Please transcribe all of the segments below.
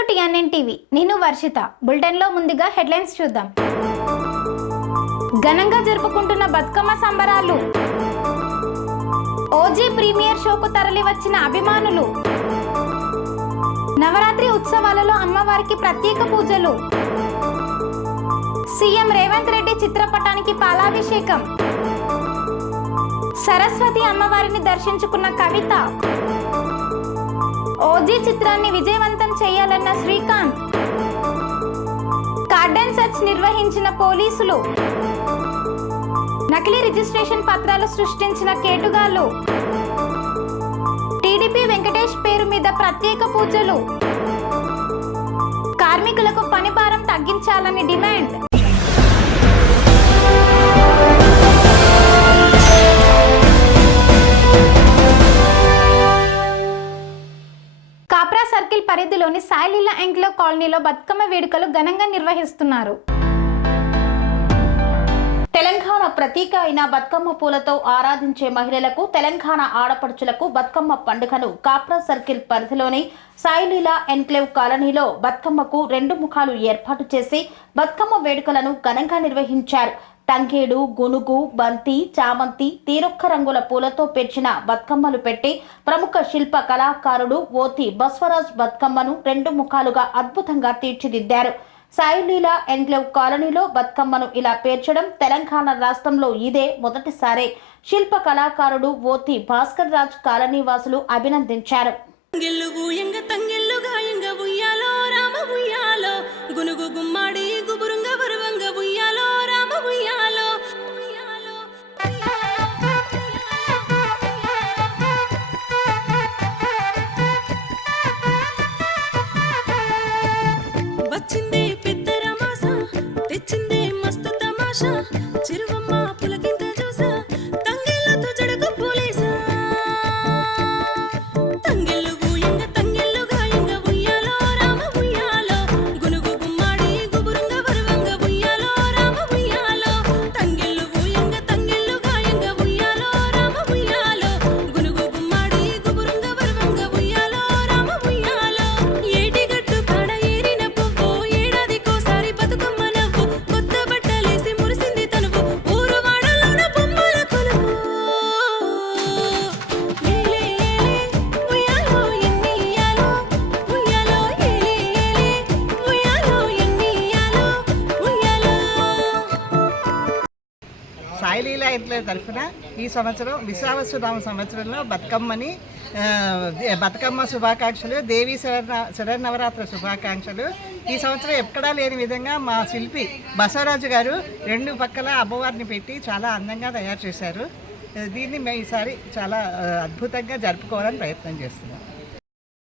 To TNN TV. నేను వర్షిత. బులెటిన్లో ముందుగా హెడ్లైన్స్ చూద్దాం. ఘనంగా జరుపుకుంటున్న బతుకమ్మ సంబరాలు. ఓజీ ప్రీమియర్ షోకు తరలి వచ్చిన అభిమానులు. నవరాత్రి ఉత్సవాలలో అమ్మవారికి ప్రత్యేక పూజలు. సీఎం రేవంత్ రెడ్డి చిత్రపటానికి పాలాభిషేకం. సరస్వతి అమ్మవారిని దర్శించుకున్న కవిత. ఓజీ చిత్రాన్ని విజయవంతం చేయాలన్న శ్రీకాంత్. కార్డన్ సెర్చ్ నిర్వహించిన పోలీసులు. నకిలీ రిజిస్ట్రేషన్ పత్రాలు సృష్టించిన కేటుగాళ్లు. టీడీపీ వెంకటేష్ పేరు మీద ప్రత్యేక పూజలు. కార్మికులకు పని భారం తగ్గించాలని డిమాండ్. కాప్రా సర్కిల్ పరిధిలోని సాయిలీలా ఎంక్లేవ్ కాలనీలో బతుకమ్మ వేడుకలు ఘనంగా నిర్వహిస్తున్నారు. తెలంగాణ ప్రతీక అయిన బతుకమ్మ పూలతో ఆరాధించే మహిళలకు, తెలంగాణ ఆడపడుచులకు బతుకమ్మ పండుగను కాప్రా సర్కిల్ పరిధిలోని సాయిలీలా ఎన్క్లేవ్ కాలనీలో బతుకమ్మకు 2 ముఖాలు ఏర్పాటు చేసి బతుకమ్మ వేడుకలను ఘనంగా నిర్వహించారు. తంగేడు, గునుగు, బంతి, చామంతి, తీరొక్క రంగుల పూలతో పేర్చిన బతుకమ్మలు పెట్టి ప్రముఖ శిల్ప కళాకారుడు ఓతి బస్వరాజ్ బతుకమ్మను 2 ముఖాలుగా అద్భుతంగా తీర్చిదిద్దారు. సాయిలీలా ఎన్క్లేవ్ కాలనీలో బతుకమ్మను ఇలా పేర్చడం తెలంగాణ రాష్ట్రంలో ఇదే మొదటిసారి. శిల్ప కళాకారుడు ఓతి భాస్కర్ రాజ్ కాలనీ వాసులు అభినందించారు. సాయిలీలా ఎన్క్లేవ్ తరఫున ఈ సంవత్సరం విశ్వావసునామ సంవత్సరంలో బతుకమ్మ శుభాకాంక్షలు, దేవీ శరన్నవరాత్రి శుభాకాంక్షలు. ఈ సంవత్సరం ఎక్కడా లేని విధంగా మా శిల్పి బసవరాజు గారు 2 పక్కల అమ్మవారిని పెట్టి చాలా అందంగా తయారు చేశారు. దీన్ని మేము ఈసారి చాలా అద్భుతంగా జరుపుకోవాలని ప్రయత్నం చేస్తున్నాం.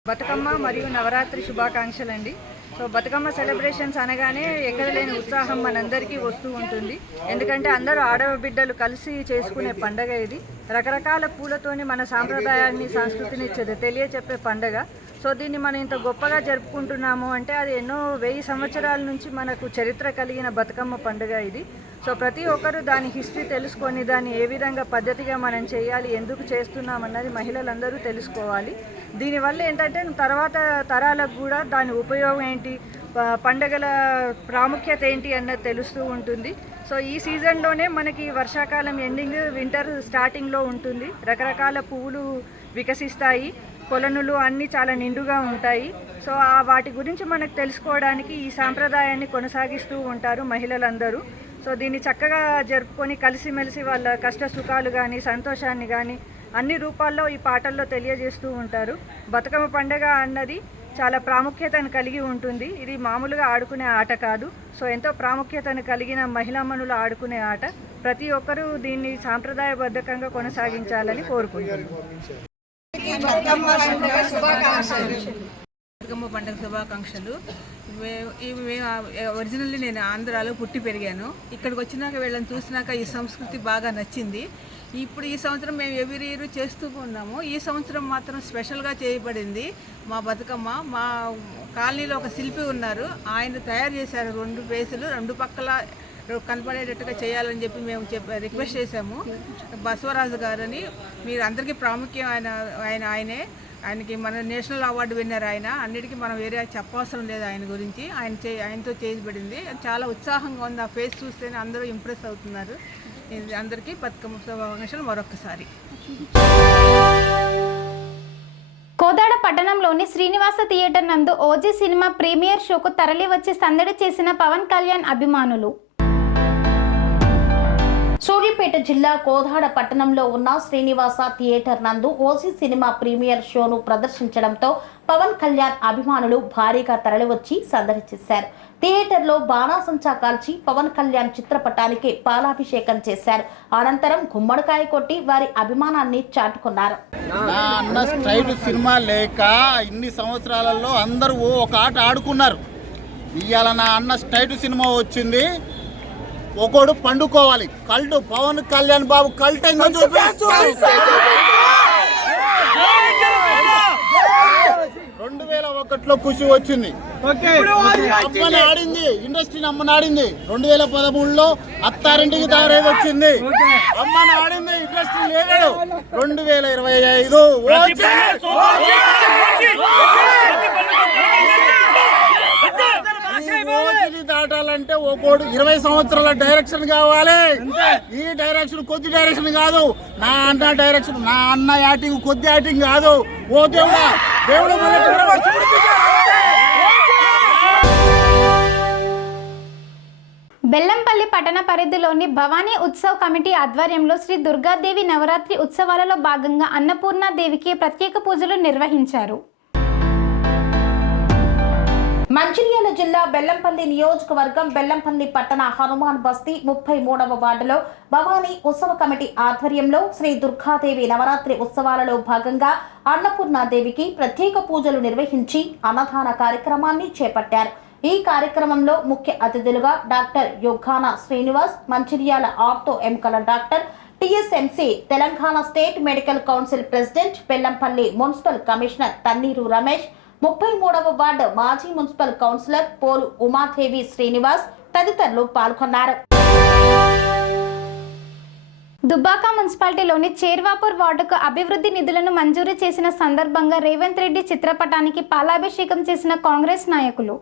బతుకమ్మ మరియు నవరాత్రి శుభాకాంక్షలు అండి. సో బతుకమ్మ సెలబ్రేషన్స్ అనగానే ఎక్కడ లేని ఉత్సాహం మనందరికీ వస్తూ ఉంటుంది. ఎందుకంటే అందరూ ఆడబిడ్డలు కలిసి చేసుకునే పండగ ఇది. రకరకాల పూలతోని మన సాంప్రదాయాన్ని, సంస్కృతిని తెలియచెప్పే పండగ. సో దీన్ని మనం ఇంత గొప్పగా జరుపుకుంటున్నాము అంటే అది ఎన్నో 1000 సంవత్సరాల నుంచి మనకు చరిత్ర కలిగిన బతుకమ్మ పండుగ ఇది. సో ప్రతి ఒక్కరూ దాని హిస్టరీ తెలుసుకొని దాన్ని ఏ విధంగా పద్ధతిగా మనం చేయాలి, ఎందుకు చేస్తున్నామన్నది మహిళలందరూ తెలుసుకోవాలి. దీనివల్ల ఏంటంటే తర్వాత తరాలకు కూడా దాని ఉపయోగం ఏంటి, పండగల ప్రాముఖ్యత ఏంటి అన్నది తెలుస్తూ ఉంటుంది. సో ఈ సీజన్లోనే మనకి వర్షాకాలం ఎండింగ్, వింటర్ స్టార్టింగ్లో ఉంటుంది. రకరకాల పువ్వులు వికసిస్తాయి, కొలనులు అన్నీ చాలా నిండుగా ఉంటాయి. సో వాటి గురించి మనకు తెలుసుకోవడానికి ఈ సాంప్రదాయాన్ని కొనసాగిస్తూ ఉంటారు మహిళలందరూ. సో దీన్ని చక్కగా జరుపుకొని కలిసిమెలిసి వాళ్ళ కష్ట సుఖాలు కానీ, సంతోషాన్ని కానీ అన్ని రూపాల్లో ఈ పాటల్లో తెలియజేస్తూ ఉంటారు. బతుకమ్మ పండుగ అన్నది చాలా ప్రాముఖ్యతను కలిగి ఉంటుంది. ఇది మామూలుగా ఆడుకునే ఆట కాదు. సో ఎంతో ప్రాముఖ్యతను కలిగిన మహిళామణులు ఆడుకునే ఆట. ప్రతి ఒక్కరూ దీన్ని సాంప్రదాయబద్ధకంగా కొనసాగించాలని కోరుకుంటున్నాను. బతుకమ్మ పండుగ శుభాకాంక్షలు. ఒరిజినల్లీ నేను ఆంధ్రాలో పుట్టి పెరిగాను. ఇక్కడికి వచ్చినాక వీళ్ళని చూసినాక ఈ సంస్కృతి బాగా నచ్చింది. ఇప్పుడు ఈ సంవత్సరం మేము ఎవ్రీ ఇయర్ చేస్తూ ఉన్నాము. ఈ సంవత్సరం మాత్రం స్పెషల్గా చేయబడింది మా బతుకమ్మ. మా కాలనీలో ఒక శిల్పి ఉన్నారు, ఆయన తయారు చేశారు 2 ఫేసులు 2 పక్కల కనపడేటట్టుగా చేయాలని చెప్పి మేము రిక్వెస్ట్ చేశాము. బసవరాజు గారని, మీరు అందరికీ ప్రాముఖ్యం ఆయనే. ఆయనకి మన నేషనల్ అవార్డు విన్నర్ ఆయన. అన్నిటికీ మనం వేరే చెప్పవసరం లేదు ఆయన గురించి. ఆయనతో చేయబడింది. చాలా ఉత్సాహంగా ఉంది. ఆ ఫేస్ చూస్తేనే అందరూ ఇంప్రెస్ అవుతున్నారు. అందరికీ బతుకమ్మ శుభాకాంక్షలు మరొకసారి. కోదాడ పట్టణంలోని శ్రీనివాస థియేటర్ నందు ఓజీ సినిమా ప్రీమియర్ షోకు తరలి వచ్చి సందడి చేసిన పవన్ కళ్యాణ్ అభిమానులు. సూర్యాపేట జిల్లా కోదాడ పట్టణంలో ఉన్న శ్రీనివాస థియేటర్ నందు ఓజీ సినిమా ప్రీమియర్ షోను ప్రదర్శించడంతో పవన్ కళ్యాణ్ అభిమానులు భారీగా తరలివచ్చి సందడి చేశారు. థియేటర్లో బాణాసంచా కాల్చి పవన్ కళ్యాణ్ చిత్రపటానికి పాలాభిషేకం చేశారు. అనంతరం గుమ్మడికాయ కొట్టి వారి అభిమానాన్ని చాటుకున్నారు. నా అన్న స్టైల్ సినిమా లేక ఇన్ని సంవత్సరాలలో అందరూ ఒక ఆట ఆడుకున్నారు. ఇవాళ నా అన్న స్టైల్ సినిమా వచ్చింది. ఒకడు పండుకోవాలి. కల్టు పవన్ కళ్యాణ్ బాబు కల్టంగా చూపిస్తాడు. 2001లో ఖుషి వచ్చింది, అమ్మని ఆడింది, ఇండస్ట్రీని అమ్మని ఆడింది. 2013లో అత్తారింటికి దారే వచ్చింది, అమ్మని ఆడింది, ఇండస్ట్రీ లేగాడు. 2025 దాటాలంటే ఒకడు 20 సంవత్సరాల డైరెక్షన్ కావాలి. ఈ డైరెక్షన్ కొద్ది డైరెక్షన్ కాదు. నా అన్న డైరెక్షన్, నా అన్న యాక్టింగ్ కొద్ది యాక్టింగ్ కాదు. ఓ దేవుడా, దేవుడు బెల్లంపల్లి పట్టణ పరిధిలోని భవానీ ఉత్సవ్ కమిటీ ఆధ్వర్యంలో శ్రీ దుర్గాదేవి నవరాత్రి ఉత్సవాలలో భాగంగా అన్నపూర్ణాదేవికి ప్రత్యేక పూజలు నిర్వహించారు. మంచిర్యాల జిల్లా బెల్లంపల్లి నియోజకవర్గం బెల్లంపల్లి పట్టణ హనుమాన్ బస్తీ 33వ వార్డులో భవానీ ఉత్సవ కమిటీ ఆధ్వర్యంలో శ్రీ దుర్గాదేవి నవరాత్రి ఉత్సవాలలో భాగంగా అన్నపూర్ణాదేవికి ప్రత్యేక పూజలు నిర్వహించి అన్నదాన కార్యక్రమాన్ని చేపట్టారు. ఈ కార్యక్రమంలో ముఖ్య అతిథులుగా డాక్టర్ యోగానా శ్రీనివాస్, మంచిర్యాల ఆర్థో ఎముకల doctor, TSMC Telangana state medical council president, Bellampalli municipal commissioner Tanneeru Ramesh, 33వ వార్డు మాజీ మున్సిపల్ కౌన్సిలర్ పోలు ఉమాదేవి శ్రీనివాస్ తదితరులు పాల్గొన్నారు. దుబ్బాక మున్సిపాలిటీలోని చేర్వాపూర్ వార్డుకు అభివృద్ధి నిధులను మంజూరు చేసిన సందర్భంగా రేవంత్ రెడ్డి చిత్రపటానికి పాలాభిషేకం చేసిన కాంగ్రెస్ నాయకులు.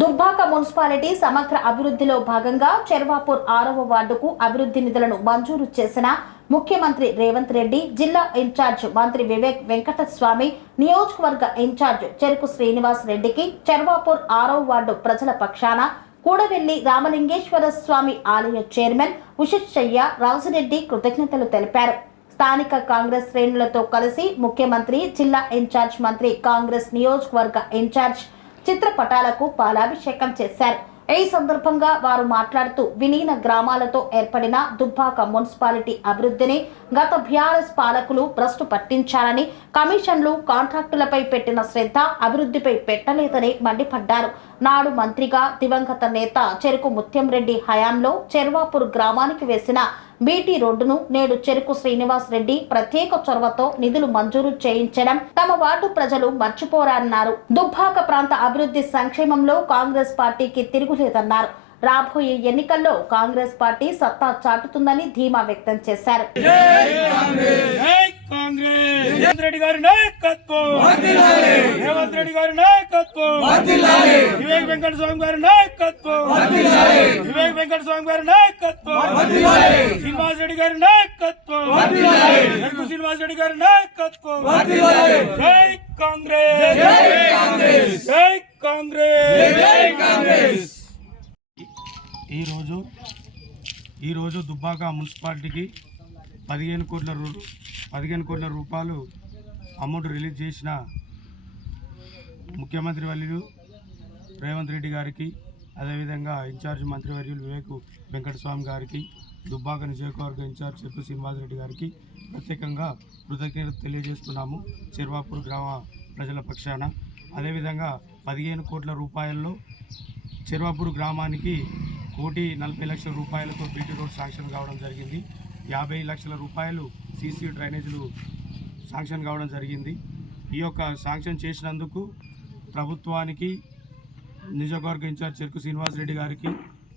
దుబ్బాక మున్సిపాలిటీ సమగ్ర అభివృద్ధిలో భాగంగా చెర్వాపూర్ 6వ వార్డుకు అభివృద్ధి నిధులను మంజూరు చేసిన ముఖ్యమంత్రి రేవంత్ రెడ్డి, జిల్లా ఇన్ఛార్జ్ మంత్రి వివేక్ వెంకటస్వామి, నియోజకవర్గ ఇన్ఛార్జ్ చెరుకు శ్రీనివాస్ రెడ్డికి చెర్వాపూర్ 6వ వార్డు ప్రజల పక్షాన కూడవెల్లి రామలింగేశ్వర స్వామి ఆలయ చైర్మన్ ఉషితయ్య రాజురెడ్డి కృతజ్ఞతలు తెలిపారు. స్థానిక కాంగ్రెస్ శ్రేణులతో కలిసి ముఖ్యమంత్రి, జిల్లా ఇన్ఛార్జ్ మంత్రి, కాంగ్రెస్ నియోజకవర్గ ఇన్ఛార్జ్ చిత్రపటాలకు పాలాభిషేకం చేశారు. ఈ సందర్భంగా వారు మాట్లాడుతూ విలీన గ్రామాలతో ఏర్పడిన దుబ్బాక మున్సిపాలిటీ అభివృద్ధిని గత బీఆర్ఎస్ పాలకులు భ్రష్టు పట్టించారని, కమిషన్లు, కాంట్రాక్టులపై పెట్టిన శ్రద్ధ అభివృద్ధిపై పెట్టలేదని మండిపడ్డారు. నాడు మంత్రిగా దివంగత నేత చెరుకు ముత్యంరెడ్డి హయాంలో చెర్వాపూర్ గ్రామానికి వేసిన బీటీ రోడ్డును నేడు చెరుకు శ్రీనివాస్ రెడ్డి ప్రత్యేక చొరవతో నిధులు మంజూరు చేయించడం తమ వార్డు ప్రజలు మర్చిపోరన్నారు. దుబ్బాక ప్రాంత అభివృద్ధి సంక్షేమంలో కాంగ్రెస్ పార్టీకి తిరుగులేదన్నారు. రాబోయే ఎన్నికల్లో కాంగ్రెస్ పార్టీ సత్తా చాటుతుందని ధీమా వ్యక్తం చేశారు. రేవంత్ రెడ్డి గారి నాయకత్వం, రేవంత్ రెడ్డి గారి నాయకత్వం, వివేక్ వెంకట స్వామి గారి నాయకత్వం, వివేక్ వెంకట స్వామి గారి నాయకత్వం, శ్రీనివాస్ రెడ్డి గారి నాయకత్వం, చెరుకు శ్రీనివాస్ రెడ్డి గారి నాయకత్వం. జై కాంగ్రెస్, జై కాంగ్రెస్, జై కాంగ్రెస్. ఈరోజు దుబ్బాక మున్సిపాలిటీకి 15 కోట్ల రూపాయలు అమౌంట్ రిలీజ్ చేసిన ముఖ్యమంత్రి వర్యులు రేవంత్ రెడ్డి గారికి, అదేవిధంగా ఇన్ఛార్జ్ మంత్రివర్యులు వివేక్ వెంకటస్వామి గారికి, దుబ్బాక నియోజకవర్గ ఇన్ఛార్జ్ చెరుకు శ్రీనివాస్ రెడ్డి గారికి ప్రత్యేకంగా కృతజ్ఞతలు తెలియజేస్తున్నాము చెర్వాపూర్ గ్రామ ప్రజల పక్షాన. అదేవిధంగా 15 కోట్ల రూపాయల్లో చెర్వాపూర్ గ్రామానికి 1,40,00,000 రూపాయలతో బీటీ రోడ్ శాంక్షన్ కావడం జరిగింది. 50 లక్షల రూపాయలు సీసీ డ్రైనేజీలు శాంక్షన్ కావడం జరిగింది. ఈ యొక్క శాంక్షన్ చేసినందుకు ప్రభుత్వానికి, నియోజకవర్గ ఇన్ఛార్జ్ చెరుకు శ్రీనివాస్ రెడ్డి గారికి,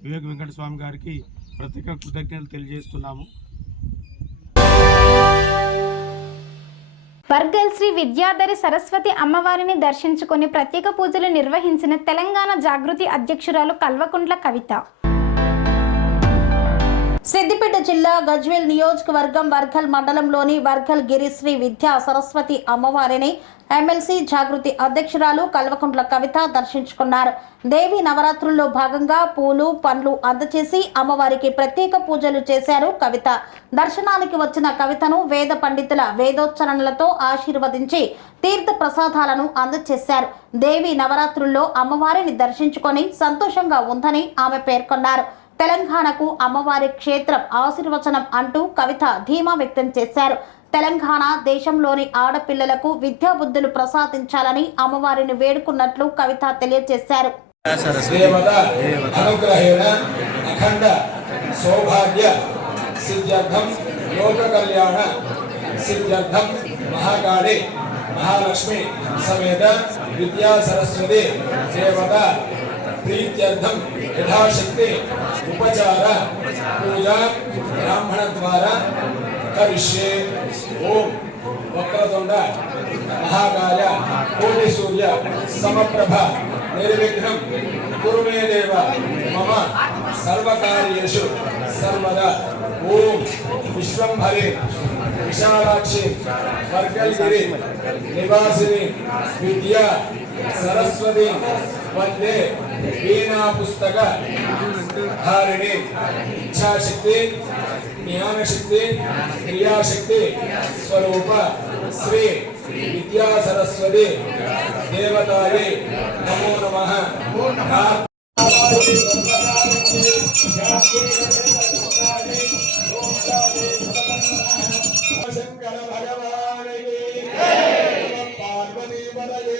వివేక్ వెంకటస్వామి గారికి ప్రత్యేక కృతజ్ఞతలు తెలియజేస్తున్నాము. వర్గల్ శ్రీ విద్యాధరి సరస్వతి అమ్మవారిని దర్శించుకొని ప్రత్యేక పూజలు నిర్వహించిన తెలంగాణ జాగృతి అధ్యక్షురాలు కల్వకుంట్ల కవిత. సిద్దిపేట జిల్లా గజ్వేల్ నియోజకవర్గం వర్గల్ మండలంలోని వర్గల్ గిరి శ్రీ విద్యా సరస్వతి అమ్మవారిని ఎమ్మెల్సీ జాగృతి అధ్యక్షురాలు కల్వకుంట్ల కవిత దర్శించుకున్నారు. దేవి నవరాత్రుల్లో భాగంగా పూలు పండ్లు అందచేసి అమ్మవారికి ప్రత్యేక పూజలు చేశారు కవిత. దర్శనానికి వచ్చిన కవితను వేద పండితుల వేదోచ్చరణలతో ఆశీర్వదించి తీర్థ ప్రసాదాలను అందచేశారు. దేవి నవరాత్రుల్లో అమ్మవారిని దర్శించుకొని సంతోషంగా ఉందని ఆమె పేర్కొన్నారు. తెలంగాణకు అమ్మవారి క్షేత్రం ఆశీర్వచనం అంటూ కవిత ధీమా వ్యక్తం చేశారు. తెలంగాణ దేశంలోని ఆడపిల్లలకు విద్యాబుద్ధులు ప్రసాదించాలని అమ్మవారిని వేడుకున్నట్లు కవిత తెలియజేశారు. అనుగ్రహేణ అఖండ సౌభాగ్య సిద్ధ్యర్థం లోక కళ్యాణ సిద్ధ్యర్థం మహాకాళి మహాలక్ష్మి సమేత విద్యా సరస్వతి దేవత ప్రీత్యర్థం యథాశక్తి ఉపచార పూజా బ్రాహ్మణ ద్వారా కరిష్యే. ఓం వక్రతుండ మహాకాయ కోటి సూర్య సమప్రభ నిర్విఘ్నం కురు మే దేవ మమ సర్వకార్యేషు సర్వదా. ఓం విశ్వంభరి విశాలాక్షి వర్గల్గిరి నివాసిని విద్యా సరస్వతి వందే వీణా పుస్తక ధారిణి ఇచ్ఛాశక్తి జ్ఞానశక్తి క్రియాశక్తి స్వరూప శ్రీ విద్యా సరస్వతి దేవతాయే నమో నమః. శంకర భగవానికి పార్వతీ పదయే.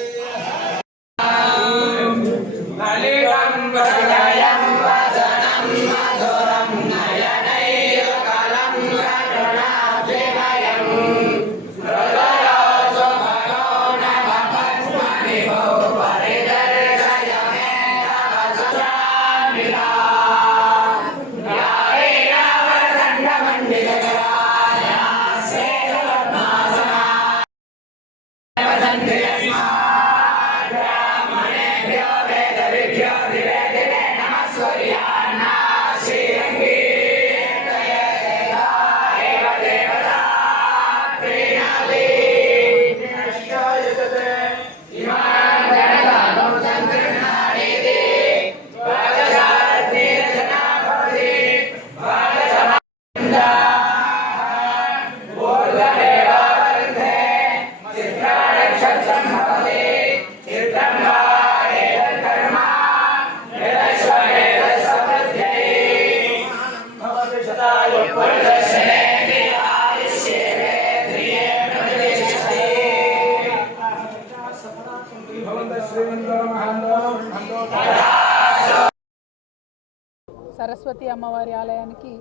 సరస్వతి అమ్మవారి ఆలయానికి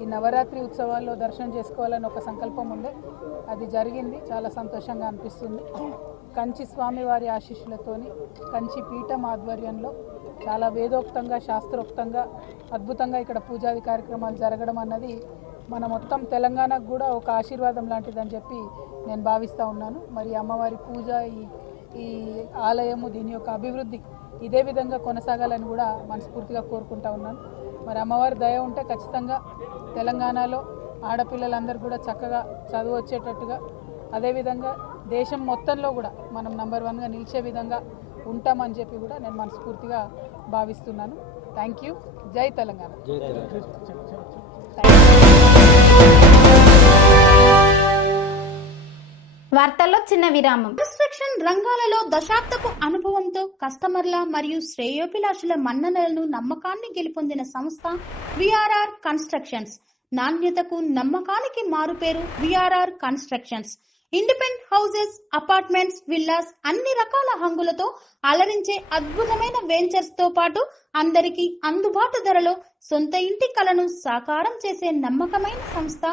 ఈ నవరాత్రి ఉత్సవాల్లో దర్శనం చేసుకోవాలని ఒక సంకల్పం ఉండే, అది జరిగింది. చాలా సంతోషంగా అనిపిస్తుంది. కంచి స్వామివారి ఆశీస్సులతోని కంచి పీఠం ఆధ్వర్యంలో చాలా వేదోక్తంగా శాస్త్రోక్తంగా అద్భుతంగా ఇక్కడ పూజాది కార్యక్రమాలు జరగడం అన్నది మన మొత్తం తెలంగాణకు కూడా ఒక ఆశీర్వాదం లాంటిదని చెప్పి నేను భావిస్తూ ఉన్నాను. మరి అమ్మవారి పూజ ఈ ఆలయము దీని యొక్క అభివృద్ధి ఇదే విధంగా కొనసాగాలని కూడా మనస్ఫూర్తిగా కోరుకుంటా ఉన్నాను. మరి అమ్మవారి దయ ఉంటే ఖచ్చితంగా తెలంగాణలో ఆడపిల్లలందరూ కూడా చక్కగా చదువు వచ్చేటట్టుగా, అదేవిధంగా దేశం మొత్తంలో కూడా మనం నంబర్ 1గా నిలిచే విధంగా ఉంటామని చెప్పి కూడా నేను మనస్ఫూర్తిగా భావిస్తున్నాను. Thank you. జై తెలంగాణ. వార్తల్లో చిన్న విరామం. కన్స్ట్రక్షన్ రంగాలలో దశాబ్దపు అనుభవంతో కస్టమర్ల మరియు శ్రేయోభిలాషుల మన్ననలను నమ్మకాన్ని గెలుపొందిన సంస్థ విఆర్ఆర్ కన్స్ట్రక్షన్స్. నాణ్యతకు నమ్మకానికి మారుపేరు VRR constructions. Independent houses, apartments, villas అన్ని రకాల హంగులతో అలరించే అద్భుతమైన వెంచర్స్ తో పాటు అందరికీ అందుబాటు ధరలో సొంత ఇంటి కలను సాకారం చేసే నమ్మకమైన సంస్థ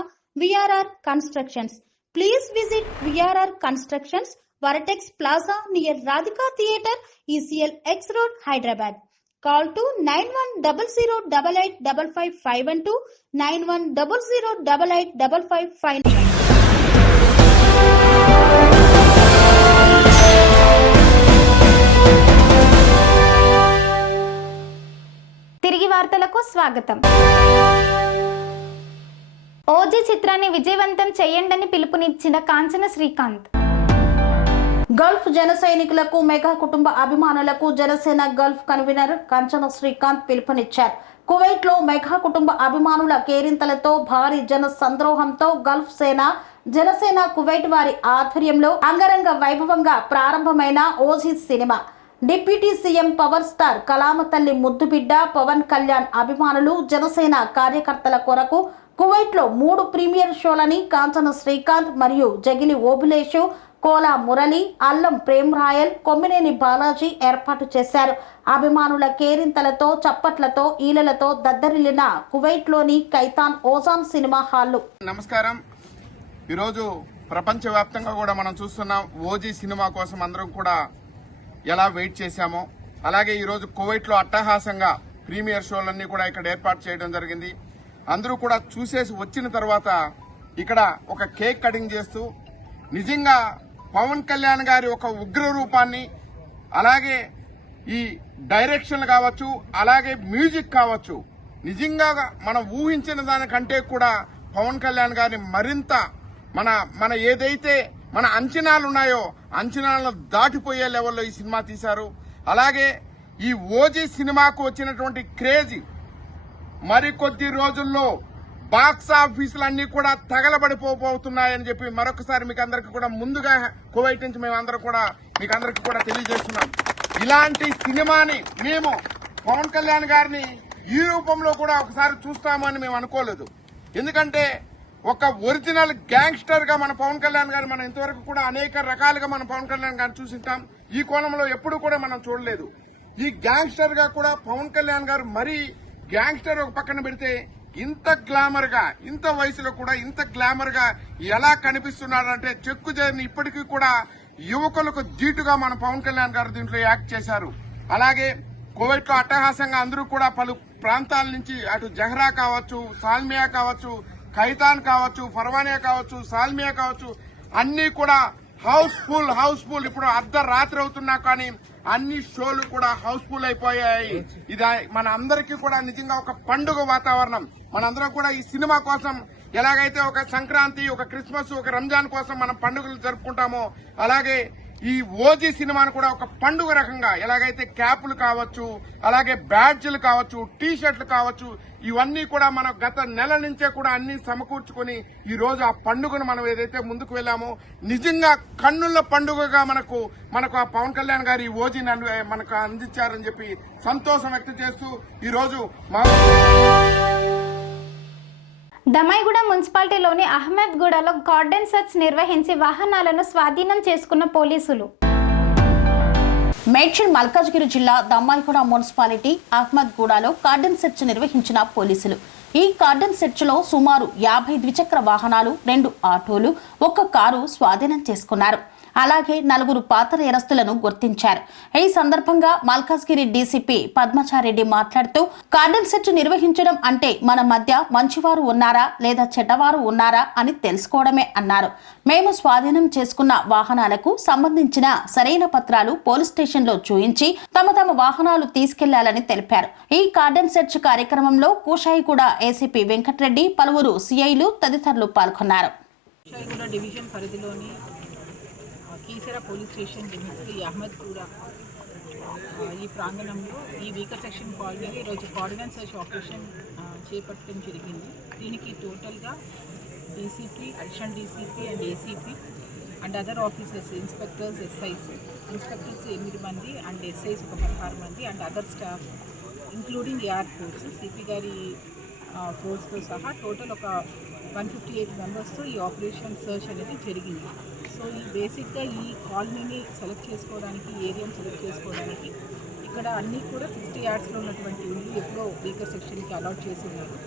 VRR constructions. Please visit VRR Constructions, Varatex Plaza near Radhika Theatre, ECL X Road, Hyderabad. Call to 9100885551 9100885559. వార్తలకు స్వాగతం. ఓజీ చిత్రాన్ని విజయవంతం చేయండని పిలుపునిచ్చిన కాంచన శ్రీకాంత్. గల్ఫ్ జన సైనికులకు మెగా కుటుంబ అభిమానులకు జనసేన గల్ఫ్ కన్వీనర్ కాంచన శ్రీకాంత్ పిలుపునిచ్చారు. కువైట్ లో మెగా కుటుంబ అభిమానుల కేరింతలతో భారీ జన సంద్రోహంతో గల్ఫ్ సేన జనసేన కువైట్ వారి ఆధ్వర్యంలో అంగరంగ వైభవంగా ప్రారంభమైన OG cinema deputy CM power star కళామ తల్లి ముద్దుబిడ్డ పవన్ కళ్యాణ్ అభిమానులు జనసేన కార్యకర్తల కొరకు కువైట్ లో 3 ప్రీమియర్ షోలని కాంచన శ్రీకాంత్ మరియు జగిలి ఓబులేషు, కోలా మురళి, అల్లం ప్రేమ్ రాయల్, కొమ్మినేని బాలాజీ ఏర్పాటు చేశారు. అభిమానుల కేరింతలతో చప్పట్లతో ఈలలతో దద్దరిల్లిన కువైట్లోని కైతాన్ ఓజాన్ సినిమా హాల్లు. నమస్కారం. ఈరోజు ప్రపంచవ్యాప్తంగా కూడా మనం చూస్తున్నాం ఓజీ సినిమా కోసం అందరం కూడా ఎలా వెయిట్ చేశామో, అలాగే ఈరోజు కువైట్లో అట్టహాసంగా ప్రీమియర్ షోలన్నీ కూడా ఇక్కడ ఏర్పాటు చేయడం జరిగింది. అందరూ కూడా చూసేసి వచ్చిన తర్వాత ఇక్కడ ఒక కేక్ కటింగ్ చేస్తూ నిజంగా పవన్ కళ్యాణ్ గారి ఒక ఉగ్ర రూపాన్ని, అలాగే ఈ డైరెక్షన్ కావచ్చు, అలాగే మ్యూజిక్ కావచ్చు, నిజంగా మనం ఊహించిన దానికంటే కూడా పవన్ కళ్యాణ్ గారిని మరింత మన ఏదైతే మన అంచనాలు ఉన్నాయో అంచనాలను దాటిపోయే లెవెల్లో ఈ సినిమా తీశారు. అలాగే ఈ ఓజీ సినిమాకు వచ్చినటువంటి క్రేజ్ మరికొద్ది రోజుల్లో బాక్స్ ఆఫీసులన్నీ కూడా తగలబడిపోతున్నాయని చెప్పి మరొకసారి మీకు అందరికీ కూడా ముందుగా కువైట్ నుంచి మేము అందరం కూడా మీకు అందరికీ కూడా తెలియజేస్తున్నాం. ఇలాంటి సినిమాని మేము పవన్ కళ్యాణ్ గారిని ఈ రూపంలో కూడా ఒకసారి చూస్తామని మేము అనుకోలేదు. ఎందుకంటే ఒక ఒరిజినల్ గ్యాంగ్స్టర్ గా మన పవన్ కళ్యాణ్ గారు మనం ఇంతవరకు కూడా అనేక రకాలుగా మన పవన్ కళ్యాణ్ గారిని చూసింటాం. ఈ కోణంలో ఎప్పుడు కూడా మనం చూడలేదు. ఈ గ్యాంగ్స్టర్ గా కూడా పవన్ కళ్యాణ్ గారు మరీ గ్యాంగ్స్టర్ ఒక పక్కన పెడితే ఇంత గ్లామర్ గా, ఇంత వయసులో కూడా ఇంత గ్లామర్ గా ఎలా కనిపిస్తున్నాడంటే చెక్కు చేరిని ఇప్పటికీ కూడా యువకులకు ధీటుగా మన పవన్ కళ్యాణ్ గారు దీంట్లో యాక్ట్ చేశారు. అలాగే కువైట్ లో అట్టహాసంగా అందరూ కూడా పలు ప్రాంతాల నుంచి అటు జహ్రా కావచ్చు, సాల్మియా కావచ్చు, ఖైతాన్ కావచ్చు, ఫర్వానియా కావచ్చు, సాల్మియా కావచ్చు, అన్ని కూడా హౌస్ఫుల్. ఇప్పుడు అర్ధరాత్రి అవుతున్నా కానీ అన్ని షోలు కూడా హౌస్ఫుల్ అయిపోయాయి. ఇది మన అందరికీ కూడా నిజంగా ఒక పండుగ వాతావరణం. మనందరం కూడా ఈ సినిమా కోసం ఎలాగైతే ఒక సంక్రాంతి, ఒక క్రిస్మస్, ఒక రంజాన్ కోసం మనం పండుగలు జరుపుకుంటామో, అలాగే ఈ ఓజీ సినిమాను కూడా ఒక పండుగ రకంగా ఎలాగైతే క్యాపులు కావచ్చు, అలాగే బ్యాడ్జ్లు కావచ్చు, టీ షర్ట్లు కావచ్చు, ఇవన్నీ కూడా మనం గత నెల నుంచే కూడా అన్ని సమకూర్చుకుని ఈ రోజు ఆ పండుగను మనం ఏదైతే ముందుకు వెళ్ళామో నిజంగా కన్నుల పండుగగా మనకు ఆ పవన్ కళ్యాణ్ గారు ఈ ఓజీని మనకు అందించారని చెప్పి సంతోషం వ్యక్తం చేస్తూ ఈ రోజు దమైగూడ మున్సిపాలిటీలోని అహ్మద్గూడలో గార్డెన్ సెర్చ్ నిర్వహించి వాహనాలను స్వాధీనం చేసుకున్న పోలీసులు. మేడ్చల్ మల్కాజ్గిరి జిల్లా దమ్మాయిగూడ మున్సిపాలిటీ అహ్మద్గూడలో గార్డెన్ సెర్చ్ నిర్వహించిన పోలీసులు. ఈ గార్డెన్ సెర్చ్ లో సుమారు 50 ద్విచక్ర వాహనాలు, 2 ఆటోలు, 1 కారు స్వాధీనం చేసుకున్నారు. అలాగే 4 పాత నేరస్తులను గుర్తించారు. ఈ సందర్భంగా మల్కాజ్గిరి డీసీపీ పద్మచారెడ్డి మాట్లాడుతూ గార్డెన్ సెర్చ్ నిర్వహించడం అంటే మన మధ్య మంచివారు ఉన్నారా లేదా చెడ్డవారు ఉన్నారా అని తెలుసుకోవడమే అన్నారు. మేము స్వాధీనం చేసుకున్న వాహనాలకు సంబంధించిన సరైన పత్రాలు పోలీస్ స్టేషన్లో చూయించి తమ వాహనాలు తీసుకెళ్లాలని తెలిపారు. ఈ గార్డెన్ సెర్చ్ కార్యక్రమంలో కూషాయిగూడ ఏసీపీ వెంకటరెడ్డి, పలువురు సిఐలు తదితరులు పాల్గొన్నారు. కీసర పోలీస్ స్టేషన్ లిమిట్స్కి అహ్మద్గూడ ఈ ప్రాంగణంలో ఈ వీకర్ సెక్షన్ కాలనీలో ఈరోజు గార్డెన్ సెర్చ్ ఆపరేషన్ చేపట్టడం జరిగింది. దీనికి టోటల్గా DCP, additional DCP and ACP and other officers, inspectors, SIs, inspectors 8 మంది అండ్ ఎస్ఐస్ ఒక 16 మంది and other staff including AR force, CP గారి ఫోర్స్తో సహా టోటల్ ఒక 158 మెంబర్స్తో ఈ ఆపరేషన్ సర్చ్ అనేది జరిగింది. సో ఈ బేసిక్గా ఈ కాలనీని సెలెక్ట్ చేసుకోవడానికి, ఏరియాని సెలెక్ట్ చేసుకోవడానికి ఇక్కడ అన్నీ కూడా 60 యార్డ్స్లో ఉన్నటువంటి ఇల్లు ఎప్పుడో వీకర్ సెక్షన్కి అలాట్ చేసి ఉన్నారు.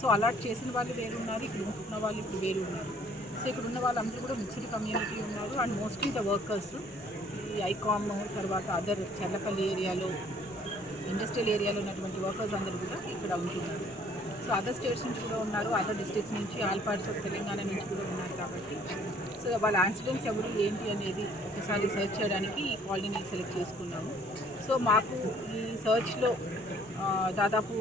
సో అలాట్ చేసిన వాళ్ళు వేరు ఉన్నారు, ఇక్కడ ఉంటున్న వాళ్ళు ఇప్పుడు వేరు ఉన్నారు. సో ఇక్కడ ఉన్న వాళ్ళందరూ కూడా మిక్స్డ్ కమ్యూనిటీ ఉన్నారు అండ్ మోస్ట్లీ ద వర్కర్స్ ఈ ఐకామ్ తర్వాత అదర్ చర్లపల్లి ఏరియాలో, ఇండస్ట్రియల్ ఏరియాలో ఉన్నటువంటి వర్కర్స్ అందరూ కూడా ఇక్కడ ఉంటున్నారు. సో అదర్ స్టేట్స్ నుంచి కూడా ఉన్నారు, అదర్ డిస్ట్రిక్ట్స్ నుంచి, ఆల్ పార్ట్స్ ఆఫ్ తెలంగాణ నుంచి కూడా ఉన్నారు. కాబట్టి సో వాళ్ళ యాక్సిడెంట్స్ ఎవరు ఏంటి అనేది ఒకసారి సర్చ్ చేయడానికి ఈ కాలనీని సెలెక్ట్ చేసుకున్నాము. సో మాకు ఈ సర్చ్లో దాదాపు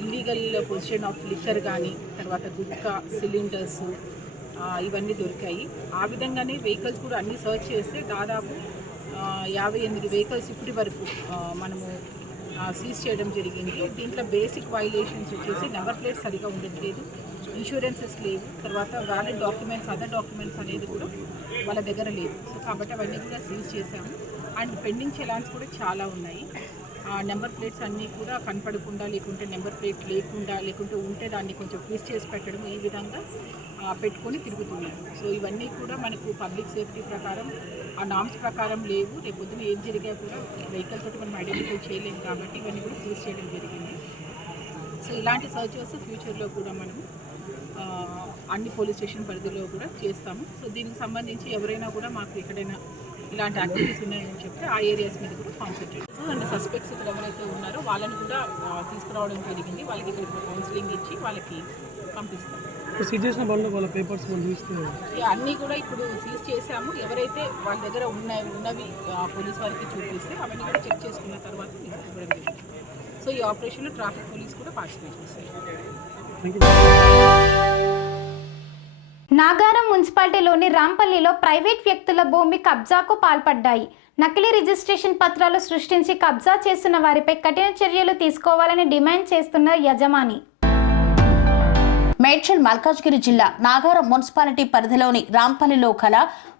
ఇల్లీగల్ పొజిషన్ ఆఫ్ లిక్కర్ కానీ, తర్వాత గుట్కా, సిలిండర్స్ ఇవన్నీ దొరికాయి. ఆ విధంగానే వెహికల్స్ కూడా అన్నీ సర్చ్ చేస్తే దాదాపు 58 వెహికల్స్ ఇప్పటి వరకు మనము సీజ్ చేయడం జరిగింది. దీంట్లో బేసిక్ వైలేషన్స్ వచ్చేసి నెంబర్ ప్లేట్స్ సరిగా ఉండట్లేదు, ఇన్సూరెన్సెస్ లేవు, తర్వాత వ్యాలిడ్ డాక్యుమెంట్స్, అదర్ డాక్యుమెంట్స్ అనేది కూడా వాళ్ళ దగ్గర లేవు. సో కాబట్టి అవన్నీ కూడా సీజ్ చేశాము. అండ్ పెండింగ్ చలాన్స్ కూడా చాలా ఉన్నాయి. నెంబర్ ప్లేట్స్ అన్నీ కూడా కనపడకుండా, లేకుంటే నెంబర్ ప్లేట్ లేకుండా, లేకుంటే ఉంటే దాన్ని కొంచెం ట్విస్ట్ చేసి పెట్టడం, ఈ విధంగా పెట్టుకొని తిరుగుతున్నారు. సో ఇవన్నీ కూడా మనకు పబ్లిక్ సేఫ్టీ ప్రకారం, ఆ నామ్స్ ప్రకారం లేవు. రేపొద్దున ఏం జరిగా కూడా వెహికల్ తోటి మనం ఐడెంటిఫై చేయలేము కాబట్టి ఇవన్నీ కూడా సీజ్ చేయడం జరిగింది. సో ఇలాంటి సర్చెస్ ఫ్యూచర్లో కూడా మనము అన్ని పోలీస్ స్టేషన్ పరిధిలో కూడా చేస్తాము. సో దీనికి సంబంధించి ఎవరైనా కూడా మాకు ఎక్కడైనా ఇలాంటి యాక్టివిటీస్ ఉన్నాయని చెప్తే ఆ ఏరియాస్ మీద కూడా కాన్సన్ట్రేట్ అండ్ సస్పెక్ట్స్ ఇక్కడ ఎవరైతే ఉన్నారో వాళ్ళని కూడా తీసుకురావడం జరిగింది. వాళ్ళకి ఇక్కడ కౌన్సిలింగ్ ఇచ్చి వాళ్ళకి పంపిస్తాం. అన్నీ కూడా ఇప్పుడు సీజ్ చేసాము. ఎవరైతే వాళ్ళ దగ్గర ఉన్నవి పోలీస్ వారికి చూపిస్తే అవన్నీ కూడా చెక్ చేసుకున్న తర్వాత మీకు ఇవ్వడం జరిగింది. సో ఈ ఆపరేషన్లో ట్రాఫిక్ పోలీస్ కూడా పార్టిసిపేట్ చేస్తారు. నాగారం మున్సిపాలిటీలోని రాంపల్లిలో ప్రైవేట్ వ్యక్తుల భూమి కబ్జాకు పాల్పడ్డాయి. నకిలీ రిజిస్ట్రేషన్ పత్రాలు సృష్టించి కబ్జా చేస్తున్న వారిపై కఠిన చర్యలు తీసుకోవాలని డిమాండ్ చేస్తున్న యజమాని. మేడ్చల్ మల్కాజ్గిరి జిల్లా నాగారం మున్సిపాలిటీ పరిధిలోని రాంపల్లిలో కల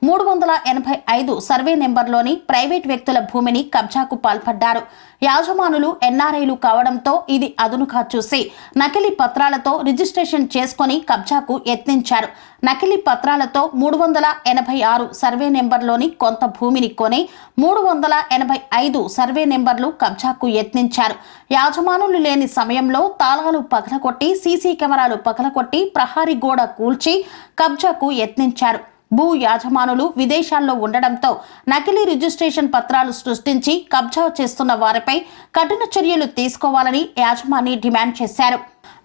385 సర్వే నెంబర్లోని ప్రైవేట్ వ్యక్తుల భూమిని కబ్జాకు పాల్పడ్డారు. యాజమానులు ఎన్ఆర్ఐలు కావడంతో ఇది అదునుగా చూసి నకిలీ పత్రాలతో రిజిస్ట్రేషన్ చేసుకుని కబ్జాకు యత్నించారు. నకిలీ పత్రాలతో 386 సర్వే నెంబర్లోని కొంత భూమిని కొని 385 సర్వే నెంబర్లు కబ్జాకు యత్నించారు. యాజమానులు లేని సమయంలో తాళాలు పగలగొట్టి, సీసీ కెమెరాలు పగలగొట్టి, ప్రహారీ గోడ కూల్చి కబ్జాకు యత్నించారు. భూ యాజమానులు విదేశాల్లో ఉండడంతో నకిలీ రిజిస్ట్రేషన్ పత్రాలు సృష్టించి కబ్జా చేస్తున్న వారిపై కఠిన చర్యలు తీసుకోవాలని యాజమాని డిమాండ్ చేశారు.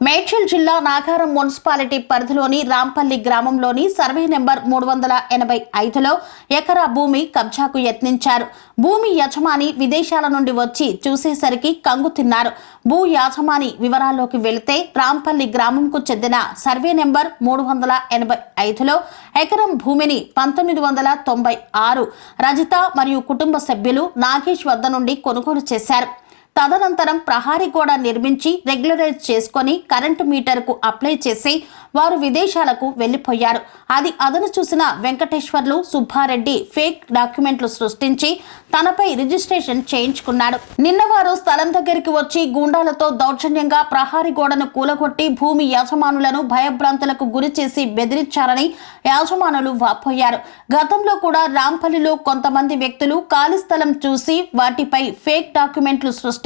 మేడ్చల్ జిల్లా నాగారం మున్సిపాలిటీ పరిధిలోని రాంపల్లి గ్రామంలోని సర్వే నెంబర్ 385లో ఎకరా భూమి కబ్జాకు యత్నించారు. భూమి యజమాని విదేశాల నుండి వచ్చి చూసేసరికి కంగు తిన్నారు. భూ యాజమాని వివరాల్లోకి వెళితే రాంపల్లి గ్రామంకు చెందిన సర్వే నెంబర్ 385లో ఎకరం భూమిని 1996 రజిత మరియు కుటుంబ సభ్యులు నాగేష్ వద్ద నుండి కొనుగోలు చేశారు. తదనంతరం ప్రహారీ గోడ నిర్మించి రెగ్యులరైజ్ చేసుకుని కరెంటు మీటర్కు అప్లై చేసి వారు విదేశాలకు వెళ్లిపోయారు. అది అదను చూసిన వెంకటేశ్వర్లు సుబ్బారెడ్డి ఫేక్ డాక్యుమెంట్లు సృష్టించి తనపై రిజిస్ట్రేషన్ చేయించుకున్నాడు. నిన్న వారు స్థలం దగ్గరికి వచ్చి గూండాలతో దౌర్జన్యంగా ప్రహారీ గోడను కూలగొట్టి భూమి యాజమానులను భయభ్రాంతులకు గురి చేసి బెదిరించారని యాజమానులు వాపోయారు. గతంలో కూడా రాంపల్లిలో కొంతమంది వ్యక్తులు ఖాళీ స్థలం చూసి వాటిపై ఫేక్ డాక్యుమెంట్లు సృష్టించి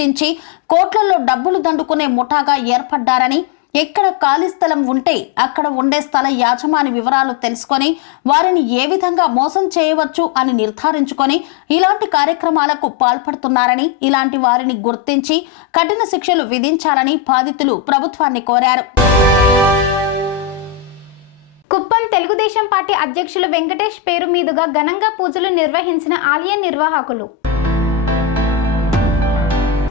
కోట్లలో డబ్బులు దండుకునే ముఠాగా ఏర్పడ్డారని, ఎక్కడ ఖాళీ స్థలం ఉంటే అక్కడ ఉండే స్థల యాజమాని వివరాలు తెలుసుకొని వారిని ఏ విధంగా మోసం చేయవచ్చు అని నిర్ధారించుకొని ఇలాంటి కార్యక్రమాలకు పాల్పడుతున్నారని, ఇలాంటి వారిని గుర్తించి కఠిన శిక్షలు విధించాలని బాధితులు ప్రభుత్వాన్ని కోరారు. కుప్పం తెలుగుదేశం పార్టీ అధ్యక్షులు వెంకటేష్ పేరు మీదుగా ఘనంగా పూజలు నిర్వహించిన ఆలయ నిర్వాహకులు.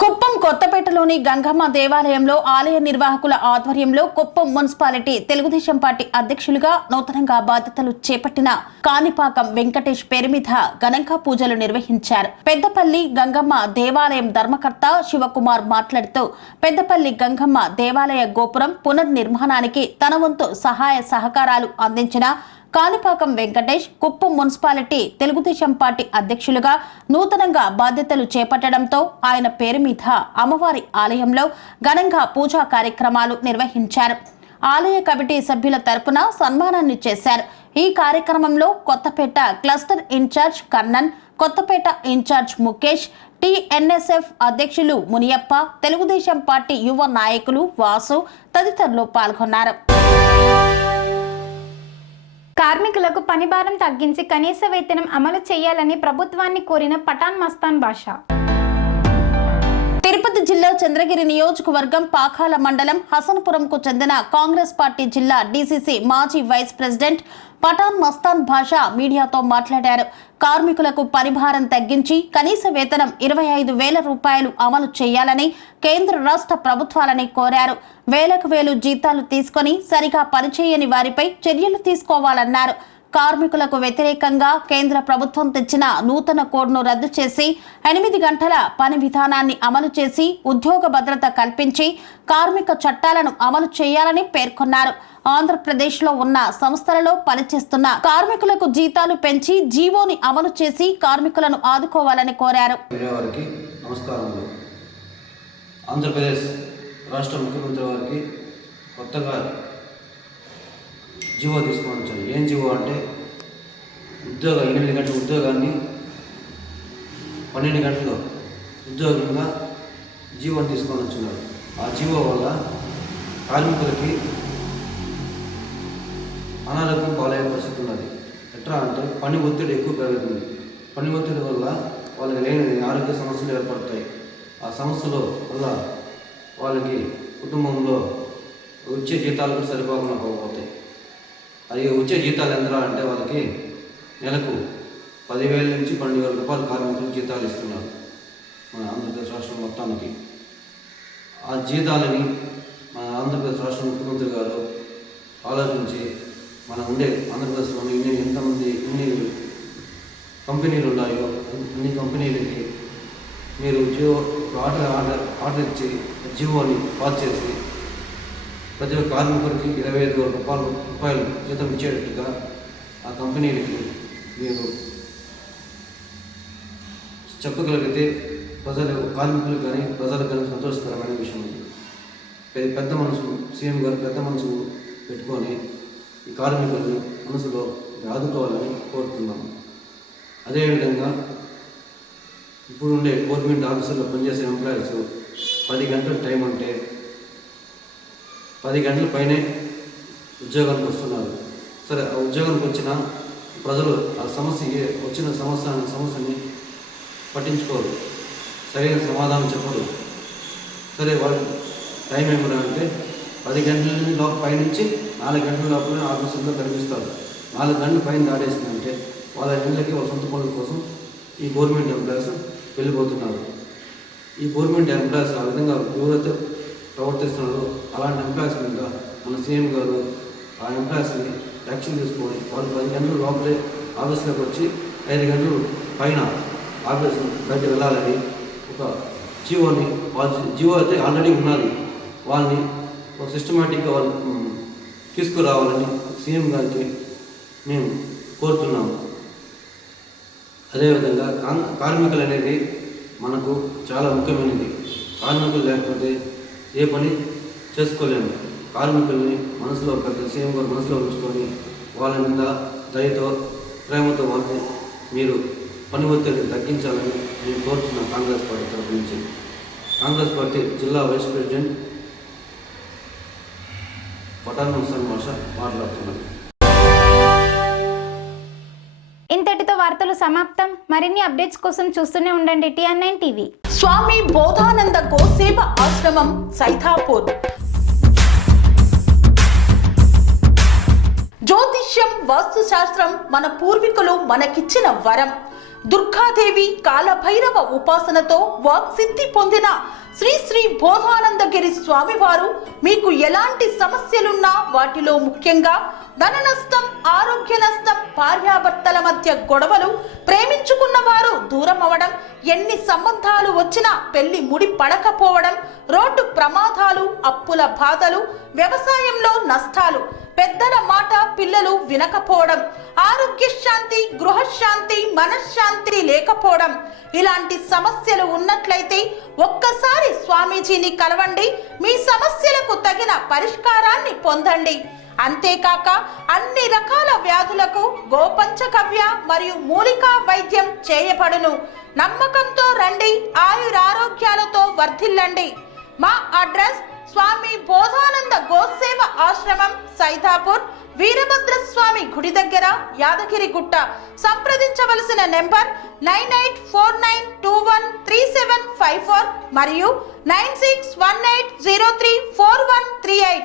కుప్పం కొత్తపేటలోని గంగమ్మ దేవాలయంలో ఆలయ నిర్వాహకుల ఆధ్వర్యంలో కుప్పం మున్సిపాలిటీ తెలుగుదేశం పార్టీ అధ్యక్షులుగా నూతనంగా బాధ్యతలు చేపట్టిన కాణిపాకం వెంకటేష్ పేరు మీద ఘనంగా పూజలు నిర్వహించారు. పెద్దపల్లి గంగమ్మ దేవాలయం ధర్మకర్త శివకుమార్ మాట్లాడుతూ పెద్దపల్లి గంగమ్మ దేవాలయ గోపురం పునర్నిర్మాణానికి తన వంతు సహాయ సహకారాలు అందించిన కాణిపాకం వెంకటేష్ కుప్పం మున్సిపాలిటీ తెలుగుదేశం పార్టీ అధ్యక్షులుగా నూతనంగా బాధ్యతలు చేపట్టడంతో ఆయన పేరు మీద అమ్మవారి ఆలయంలో ఘనంగా పూజా కార్యక్రమాలు నిర్వహించారు. ఆలయ కమిటీ సభ్యుల తరపున సన్మానాన్ని చేశారు. ఈ కార్యక్రమంలో Kothapeta cluster incharge Kannan, Kothapeta incharge Mukesh, TNSF అధ్యక్షులు మునియప్ప, తెలుగుదేశం పార్టీ యువ నాయకులు వాసు తదితరులు పాల్గొన్నారు. కార్మికులకు పని భారం తగ్గించి కనీస వేతనం అమలు చేయాలని ప్రభుత్వాన్ని కోరిన పఠాన్ మస్తాన్ బాషా. తిరుపతి జిల్లా చంద్రగిరి నియోజకవర్గం పాకాల మండలం హసన్పురంకు చెందిన కాంగ్రెస్ పార్టీ జిల్లా డీసీసీ మాజీ వైస్ ప్రెసిడెంట్ పఠాన్ మస్తాన్ భాషా మీడియాతో మాట్లాడారు. కార్మికులకు పనిభారం తగ్గించి కనీస వేతనం 25,000 రూపాయలు అమలు చేయాలని కేంద్ర రాష్ట్ర ప్రభుత్వాలని కోరారు. వేలకు వేలు జీతాలు తీసుకొని సరిగా పనిచేయని వారిపై చర్యలు తీసుకోవాలన్నారు. కార్మికులకు వ్యతిరేకంగా కేంద్ర ప్రభుత్వం తెచ్చిన నూతన కోడ్ను రద్దు చేసి 8 గంటల పని విధానాన్ని అమలు చేసి ఉద్యోగ భద్రత కల్పించి కార్మిక చట్టాలను అమలు చేయాలని పేర్కొన్నారు. ఆంధ్రప్రదేశ్లో ఉన్న సంస్థలలో పనిచేస్తున్న కార్మికులకు జీతాలు పెంచి జీవోని అమలు చేసి కార్మికులను ఆదుకోవాలని కోరారు. ఆంధ్రప్రదేశ్ రాష్ట్ర ముఖ్యమంత్రి వారికి కొత్తగా జీవో తీసుకొని వచ్చాను. ఏం జీవో అంటే 8 గంటల ఉద్యోగాన్ని 12 గంటలు ఉద్యోగంగా జీవోని తీసుకొని వచ్చినారు. ఆ జీవో వల్ల కార్మికులకి అనారోగ్యం పాలయ్యే పరిస్థితి ఉన్నది. ఎట్లా అంటే పని ఒత్తిడి ఎక్కువ పెరుగుతుంది. పని ఒత్తిడి వల్ల వాళ్ళకి లేని ఆరోగ్య సమస్యలు ఏర్పడతాయి. ఆ సమస్యల వల్ల వాళ్ళకి కుటుంబంలో వచ్చే జీతాలు కూడా సరిపోకుండా పోతాయి. అది వచ్చే జీతాలు ఎంత అంటే వాళ్ళకి నెలకు 10,000 నుంచి 12,000 రూపాయలు కార్మికులకు జీతాలు ఇస్తున్నారు మన ఆంధ్రప్రదేశ్ రాష్ట్రం మొత్తానికి. ఆ జీతాలని మన ఆంధ్రప్రదేశ్ రాష్ట్ర ముఖ్యమంత్రి గారు ఆలోచించి మన ఉండే ఆంధ్రప్రదేశ్లో ఎన్ని కంపెనీలు ఉన్నాయో అన్ని కంపెనీలకి మీరు జియో ఆర్డర్ ఇచ్చి జియోని పాస్ చేసి ప్రతి ఒక్క కార్మికుడికి 25,000 రూపాయలు జీతం ఇచ్చేటట్టుగా ఆ కంపెనీలకి మీరు చెప్పగలిగితే కార్మికులకు కానీ ప్రజలకు కానీ సంతోషకరమైన విషయం ఇది. పెద్ద మనసు సీఎం గారు పెద్ద మనసు పెట్టుకొని ఈ కార్మికులను మనసులో ఆదుకోవాలని కోరుతున్నాము. అదేవిధంగా ఇప్పుడు ఉండే గవర్నమెంట్ ఆఫీసుల్లో పనిచేసే ఎంప్లాయీస్ 10 గంటల టైం అంటే 10 గంటల పైనే ఉద్యోగానికి వస్తున్నారు. సరే, ఆ ఉద్యోగానికి వచ్చిన ప్రజలు ఆ వచ్చిన సమస్యని పట్టించుకోరు, సరైన సమాధానం చెప్పరు. సరే, వాళ్ళు టైం ఏమన్నా అంటే 10 గంటల పైనుంచి 4 గంటల లోపల ఆఫీసుల్లో కనిపిస్తారు. 4 గంటల పైన దాటేసిందంటే వాళ్ళ ఇళ్ళకి వాళ్ళ సొంత పనుల కోసం ఈ గవర్నమెంట్ ఎంప్లాయీస్ వెళ్ళిపోతున్నారు. ఈ గవర్నమెంట్ ఎంప్లాయీస్ ఆ విధంగా ఎవరైతే ప్రవర్తిస్తున్నారో అలాంటి ఎంప్లాయీస్ మీద మన సీఎం గారు ఆ ఎంప్లాయీస్ని యాక్షన్ తీసుకొని వాళ్ళు 10 గంటల లోపలే ఆఫీస్లోకి వచ్చి 5 గంటల పైన ఆఫీస్ బయట వెళ్ళాలని ఒక జియో అయితే ఆల్రెడీ ఉన్నది, వాళ్ళని ఒక సిస్టమేటిక్గా వాళ్ళు తీసుకురావాలని సీఎం గారికి మేము కోరుతున్నాము. అదేవిధంగా కార్మికులు అనేది మనకు చాలా ముఖ్యమైనది. కార్మికులు లేకపోతే ఏ పని చేసుకోలేము. కార్మికుల్ని మనసులో సీఎం గారు మనసులో ఉంచుకొని వాళ్ళ మీద దయతో ప్రేమతో వాళ్ళని మీరు పని ఒత్తిడిని తగ్గించాలని నేను కోరుతున్నాను. కాంగ్రెస్ పార్టీ తరఫు నుంచి కాంగ్రెస్ పార్టీ జిల్లా వైస్ ప్రెసిడెంట్ పఠాన్ మస్తాన్ భాష మాట్లాడుతున్నాను. ఇంతటితో వార్తలు సమాప్తం. మరిన్ని అప్డేట్స్ కోసం చూస్తూనే ఉండండి TN9 టీవీ. స్వామి బోధానంద గోసేవ ఆశ్రమం సైథాపూర్. జ్యోతిష్యం, వాస్తుశాస్త్రం మన పూర్వీకులు మనకిచ్చిన వరం. దుర్గాదేవి, కాలభైరవ ఉపాసనతో వాక్సిద్ధి పొందిన శ్రీ శ్రీ బోధానందగిరి స్వామివారు మీకు ఎలాంటి సమస్యలున్నా, వాటిలో ముఖ్యంగా ధన నష్టం, ఆరోగ్య నష్టం, భార్యాభర్తల మధ్య గొడవలు, ప్రేమించుకున్న వారు దూరం అవడం, ఎన్ని సంబంధాలు వచ్చినా పెళ్లి ముడి పడకపోవడం, రోడ్డు ప్రమాదాలు, అప్పుల బాధలు, వ్యవసాయంలో నష్టాలు, పెద్దల మాట పిల్లలు వినకపోవడం, ఆరోగ్య శాంతి, గృహశాంతి, మనశ్శాంతి లేకపోవడం, ఇలాంటి సమస్యలు ఉన్నట్లయితే ఒక్కసారి స్వామీజీని కలవండి. మీ సమస్యలకు తగిన పరిష్కారాన్ని పొందండి. అంతేకాక అన్ని రకాల వ్యాధులకు గోపంచకవ్య మరియు మూలికా వైద్యం చేయబడును. నమ్మకంతో రండి, ఆయురారోగ్యాలతో వర్ధిల్లండి. మా అడ్రస్ స్వామి బోధానంద గోసేవ ఆశ్రమం, సైథాపూర్, వీరభద్రస్వామి గుడి దగ్గర, యాదగిరిగుట్ట. సంప్రదించవలసిన నెంబర్ 9849213754 మరియు 9618034138.